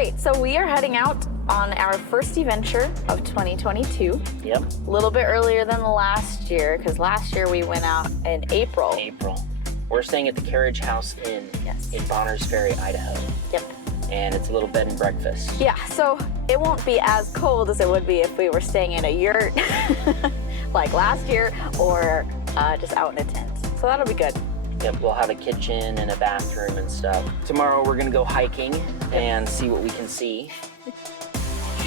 right, so we are heading out on our first adventure of 2022. Yep. A little bit earlier than last year, because last year we went out in April. We're staying at the Carriage House Inn in Bonners Ferry, Idaho. Yep. And it's a little bed and breakfast. Yeah, so it won't be as cold as it would be if we were staying in a yurt like last year, or just out in a tent. So that'll be good. Yep, we'll have a kitchen and a bathroom and stuff. Tomorrow we're gonna go hiking and see what we can see.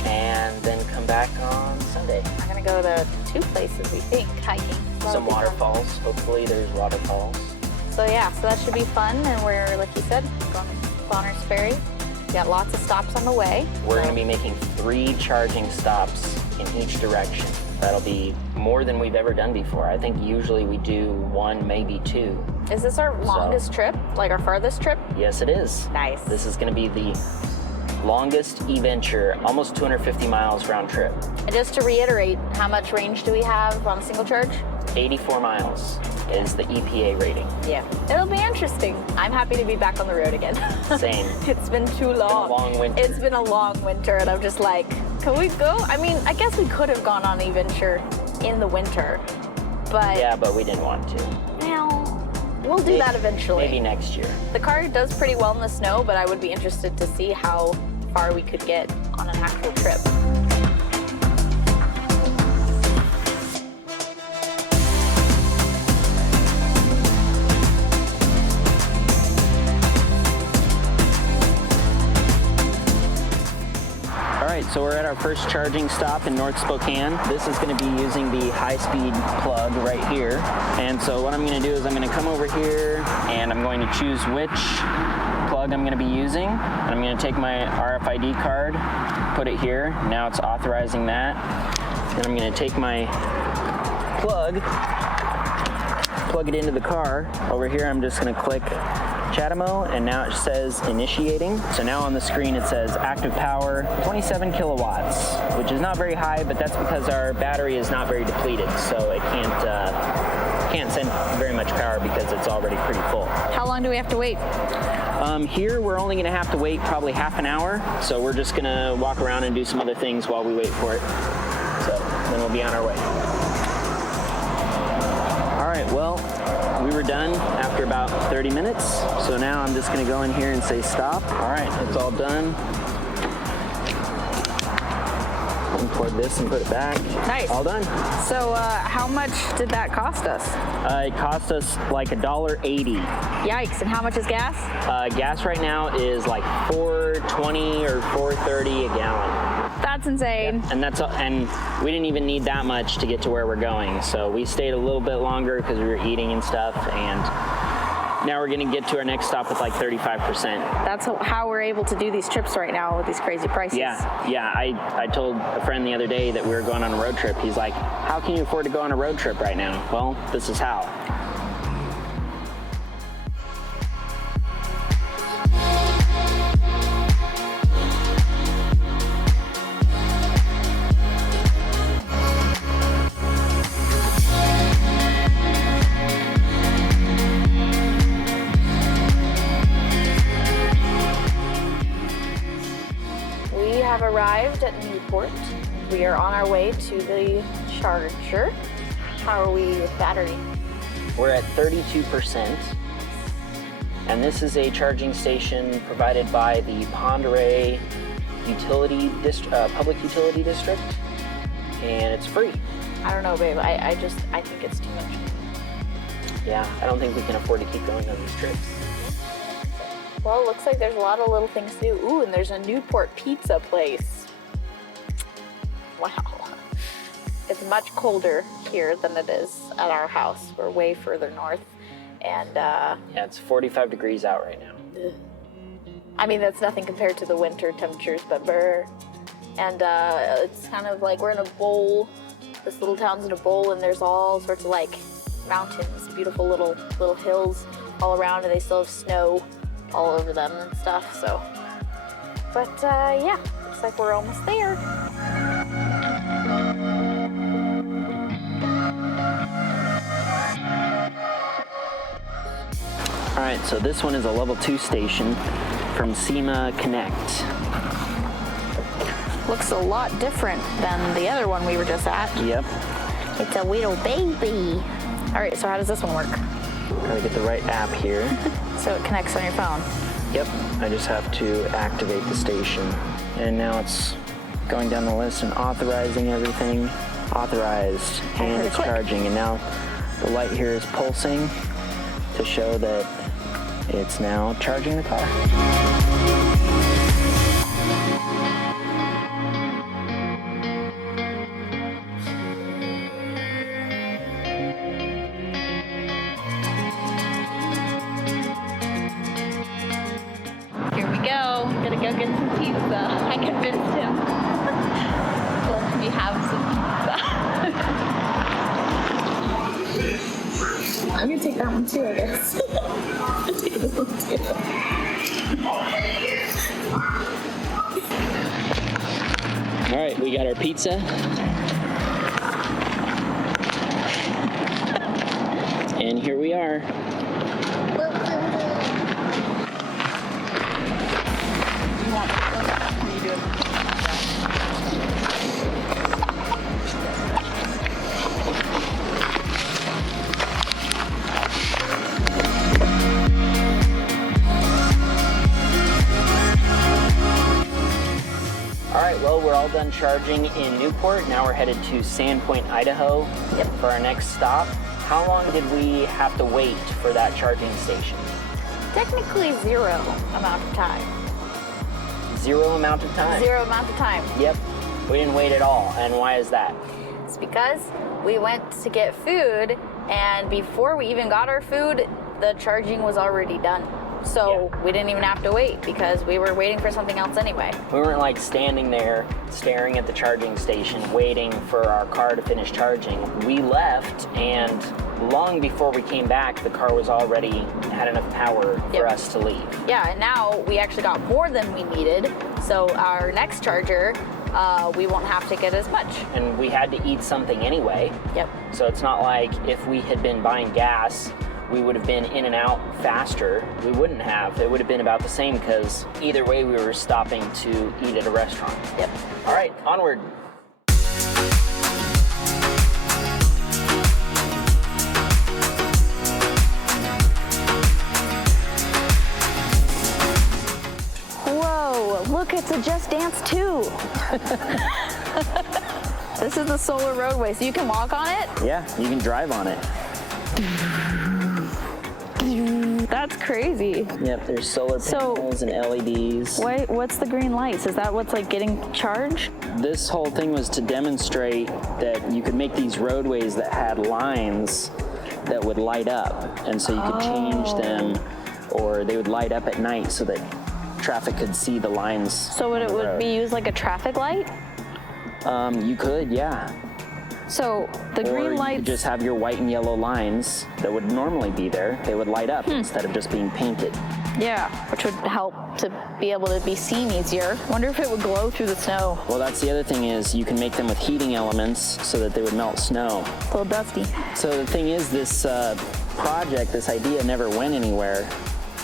And then come back on Sunday. We're gonna go to 2 places, we think, hiking. Some waterfalls. Hopefully there's waterfalls. So yeah, so that should be fun. And we're, like you said, going to Bonners Ferry. We got lots of stops on the way. We're gonna be making 3 charging stops in each direction. That'll be more than we've ever done before. I think usually we do 1, maybe 2. Is this our longest trip? Like our farthest trip? Yes, it is. Nice. This is gonna be the longest adventure, almost 250 miles round trip. And just to reiterate, how much range do we have on a single charge? 84 miles is the EPA rating. Yeah. It'll be interesting. I'm happy to be back on the road again. Same. It's been too long. It's been a long winter. It's been a long winter, and I'm just like, can we go? I mean, I guess we could have gone on an adventure in the winter, but... Yeah, but we didn't want to. Well, we'll do that eventually. Maybe next year. The car does pretty well in the snow, but I would be interested to see how far we could get on an actual trip. So we're at our first charging stop in North Spokane. This is going to be using the high-speed plug right here. And so what I'm going to do is I'm going to come over here and I'm going to choose which plug I'm going to be using. And I'm going to take my RFID card, put it here. Now it's authorizing that. Then I'm going to take my plug it into the car. Over here I'm just going to click CHAdeMO, and now it says initiating. So now on the screen it says active power 27 kilowatts, which is not very high, but that's because our battery is not very depleted, so it can't send very much power because it's already pretty full. How long do we have to wait? Here we're only going to have to wait probably half an hour, so we're just going to walk around and do some other things while we wait for it. So then we'll be on our way. All right, well, we were done after about 30 minutes, so now I'm just going to go in here and say stop. All right, it's all done. Import this and put it back. Nice. All done. So how much did that cost us? It cost us like $1.80. Yikes, and how much is gas? Gas right now is like $4.20 or $4.30 a gallon. That's insane. Yeah. And we didn't even need that much to get to where we're going. So we stayed a little bit longer because we were eating and stuff, and now we're gonna get to our next stop with like 35%. That's how we're able to do these trips right now with these crazy prices. Yeah. I told a friend the other day that we were going on a road trip. He's like, how can you afford to go on a road trip right now? Well, this is how. Arrived at Newport. We are on our way to the charger. How are we with battery? We're at 32%. And this is a charging station provided by the Pend Oreille Public Utility District. And it's free. I don't know, babe. I think it's too much. Yeah, I don't think we can afford to keep going on these trips. Well, it looks like there's a lot of little things to do. Ooh, and there's a Newport pizza place. Wow. It's much colder here than it is at our house. We're way further north. And yeah, it's 45 degrees out right now. I mean, that's nothing compared to the winter temperatures, but brr. And it's kind of like we're in a bowl. This little town's in a bowl, and there's all sorts of like mountains, beautiful little hills all around, and they still have snow all over them and stuff, so. But yeah, looks like we're almost there. All right, so this one is a level 2 station from SEMA Connect. Looks a lot different than the other one we were just at. Yep. It's a little baby. All right, so how does this one work? Gotta get the right app here. So it connects on your phone. Yep, I just have to activate the station. And now it's going down the list and authorizing everything. Authorized, and it's charging. And now the light here is pulsing to show that it's now charging the car. Here we go. Gonna go get some pizza. I convinced him. Let me have some pizza. I'm gonna take that one too, I guess. I'll take this one too. All right, we got our pizza. And here we are. Well, we're all done charging in Newport. Now we're headed to Sandpoint, Idaho for our next stop. How long did we have to wait for that charging station? Technically 0 amount of time. 0 amount of time? 0 amount of time. Yep. We didn't wait at all. And why is that? It's because we went to get food, and before we even got our food, the charging was already done. So we didn't even have to wait because we were waiting for something else anyway. We weren't like standing there staring at the charging station waiting for our car to finish charging. We left, and long before we came back, the car was already had enough power for us to leave. Yeah, and now we actually got more than we needed. So our next charger, we won't have to get as much. And we had to eat something anyway. Yep. So it's not like if we had been buying gas, we would have been in and out faster. We wouldn't have. It would have been about the same because either way we were stopping to eat at a restaurant. Yep. All right, onward. Whoa, look, it's a Just Dance 2. This is the solar roadway, so you can walk on it? Yeah, you can drive on it. That's crazy. Yep, there's solar panels and LEDs. Wait, what's the green lights? Is that what's like getting charged? This whole thing was to demonstrate that you could make these roadways that had lines that would light up. And so you could change them, or they would light up at night so that traffic could see the lines. So would be used like a traffic light? You could, yeah. So the green Or you lights could just have your white and yellow lines that would normally be there. They would light up instead of just being painted. Yeah, which would help to be able to be seen easier. Wonder if it would glow through the snow. Well, that's the other thing is you can make them with heating elements so that they would melt snow. It's a little dusty. So the thing is, this project, this idea never went anywhere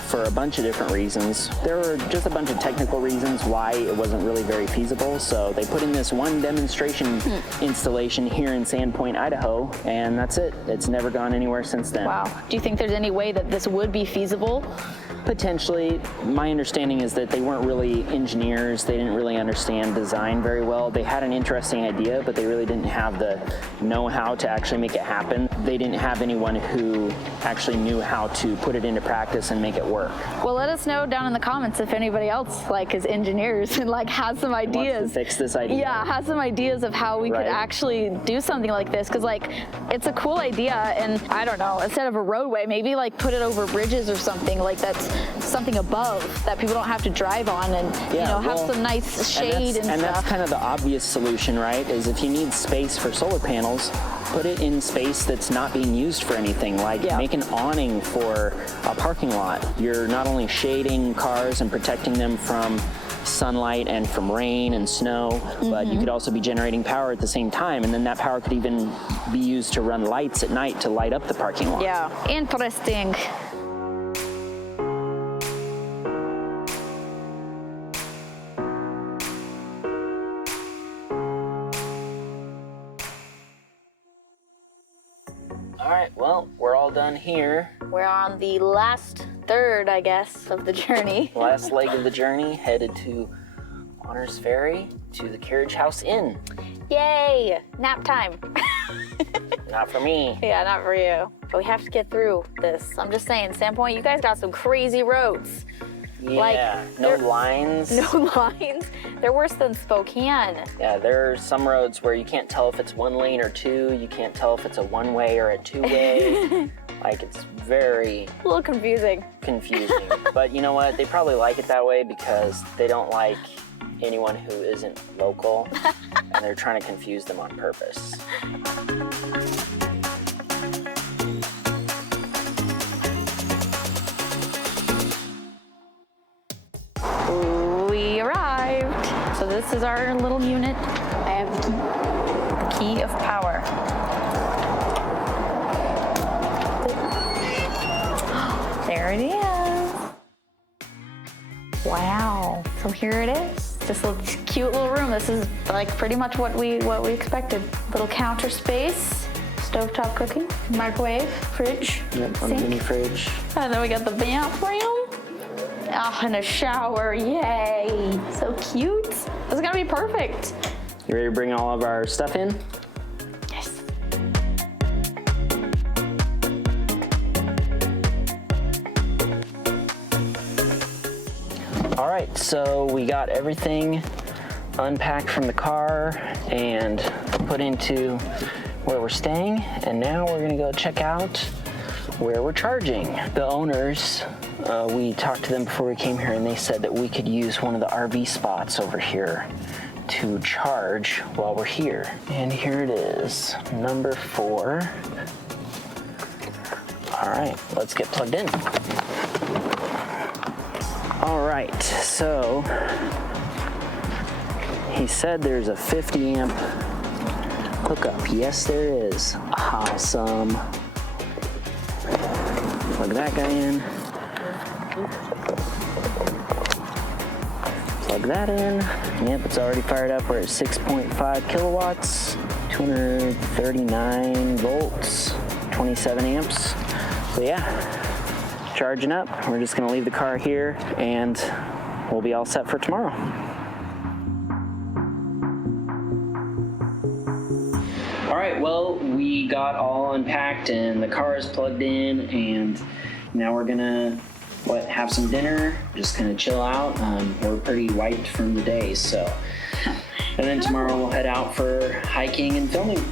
for a bunch of different reasons. There were just a bunch of technical reasons why it wasn't really very feasible. So they put in this one demonstration installation here in Sandpoint, Idaho, and that's it. It's never gone anywhere since then. Wow. Do you think there's any way that this would be feasible? Potentially. My understanding is that they weren't really engineers. They didn't really understand design very well. They had an interesting idea, but they really didn't have the know-how to actually make it happen. They didn't have anyone who actually knew how to put it into practice and make it work. Well, let us know down in the comments if anybody else like is engineers and like has some ideas. Wants to fix this idea. Yeah, has some ideas of how we could actually do something like this, because like it's a cool idea, and I don't know, instead of a roadway, maybe like put it over bridges or something like that's something above that people don't have to drive on, and you know, have some nice shade and stuff. That's kind of the obvious solution, right? Is if you need space for solar panels, put it in space that's not being used for anything, like make an awning for a parking lot. You're not only shading cars and protecting them from sunlight and from rain and snow, but you could also be generating power at the same time, and then that power could even be used to run lights at night to light up the parking lot. Yeah, interesting. All right, well, we're all done here. We're on the last third, I guess, of the journey. Last leg of the journey, headed to Honors Ferry to the Carriage House Inn. Yay! Nap time. Not for me. Yeah, not for you. But we have to get through this. I'm just saying, Sandpoint, you guys got some crazy roads. Yeah, no lines. No lines. They're worse than Spokane. Yeah, there are some roads where you can't tell if it's one lane or two. You can't tell if it's a one-way or a two-way. Like, it's very A little confusing. confusing. But you know what? They probably like it that way because they don't like anyone who isn't local, and they're trying to confuse them on purpose. We arrived. So this is our little unit. I have the key of power. There it is. Wow. So here it is. This little cute little room. This is like pretty much what we expected. Little counter space, stovetop cooking, microwave, fridge, Yep, a sink. mini fridge. And then we got the bathroom. Oh, and a shower, yay. So cute. This is gonna be perfect. You ready to bring all of our stuff in? Yes. All right, so we got everything unpacked from the car and put into where we're staying, and now we're gonna go check out where we're charging. The owners, we talked to them before we came here, and they said that we could use one of the RV spots over here to charge while we're here. And here it is, number 4. All right, let's get plugged in. All right, so he said there's a 50 amp hookup. Yes, there is. Awesome. Plug that guy in. Plug that in. Yep, it's already fired up. We're at 6.5 kilowatts, 239 volts, 27 amps. So yeah, charging up. We're just gonna leave the car here and we'll be all set for tomorrow. All right, well, we got all unpacked and the car is plugged in, and now we're gonna have some dinner, just kind of chill out. We're pretty wiped from the day, so. And then tomorrow we'll head out for hiking and filming.